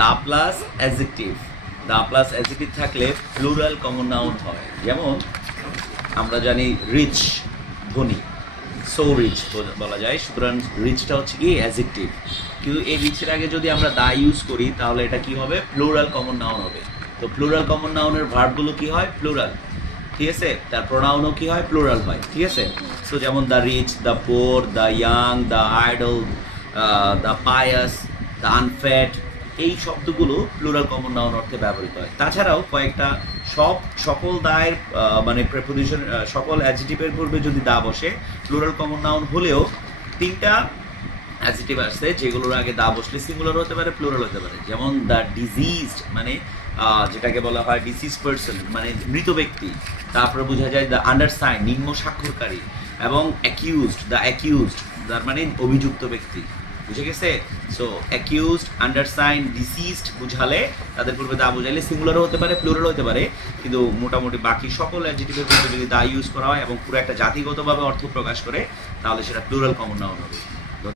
The plus adjective, the plus adjective থাকলে plural common noun হয়। যেমন আমরা জানি রিচ, ধনী, সো রিচ বলা যায়, সুতরাং রিচটা হচ্ছে কি অ্যাডজেক্টিভ। কিন্তু এই রিচের আগে যদি আমরা দা ইউজ করি তাহলে এটা কি হবে, প্লুরাল কমন নাউন হবে। তো প্লুরাল কমন নাউনের ভার্বগুলো কি হয়, প্লুরাল, ঠিক আছে, তার প্রোনাউনও কি হয়, প্লুরাল হয়, ঠিক আছে। সো যেমন the rich, the poor, the young, the idle, the pious, the unfed, এই শব্দগুলো প্লুরাল কমন নাউন অর্থে ব্যবহৃত হয়। তাছাড়াও কয়েকটা সকল দায়ের মানে প্রেপোজিশন, সকল অ্যাডজেক্টিভের পূর্বে যদি দা বসে প্লুরাল কমন নাউন হলেও তিনটা অ্যাডজেক্টিভ আসছে যেগুলোর আগে দা বসলে সিঙ্গুলার হতে পারে, প্লুরাল হতে পারে। যেমন দ্য ডিজিজড, মানে যেটাকে বলা হয় ডিসিজ পার্সন, মানে মৃত ব্যক্তি। তারপরে বোঝা যায় দ্য আন্ডারসাইন, নিম্ন স্বাক্ষরকারী। এবং অ্যাকিউজড, দ্য অ্যাকিউজড, তার মানে অভিযুক্ত ব্যক্তি, বুঝে গেছে। সো অ্যাকিউজড, আন্ডারসাইন, ডিসিজড বুঝালে তাদের পূর্বে দা বুঝাইলে সিঙ্গুলারও হতে পারে, প্লুরাল হতে পারে। কিন্তু মোটামুটি বাকি সকল অ্যাডজেক্টিভের পূর্বে যদি দা ইউজ করা হয় এবং পুরো একটা জাতিগতভাবে অর্থ প্রকাশ করে তাহলে সেটা প্লুরাল কমন নাউন হবে।